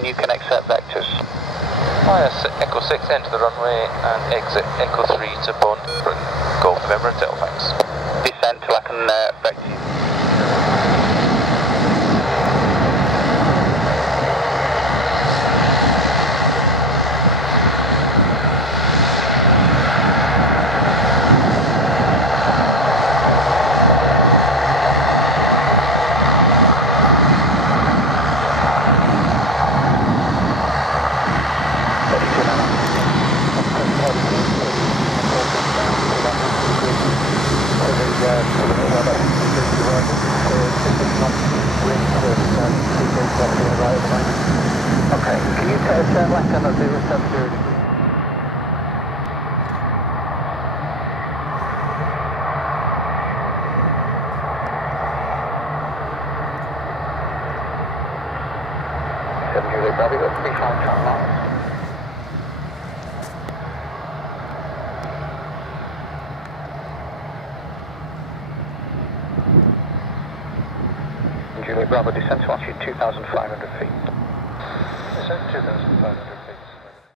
when you can accept vectors. Fire Echo 6 enter the runway and exit Echo 3 to Bond, Golf November Hotel, thanks. Descent till I can vector you. Okay, can you turn left on a 070 degree? Juliet Bravo, you've got 35 chart miles. Juliet Bravo, descent to altitude 2,500 feet. Descent 2,500.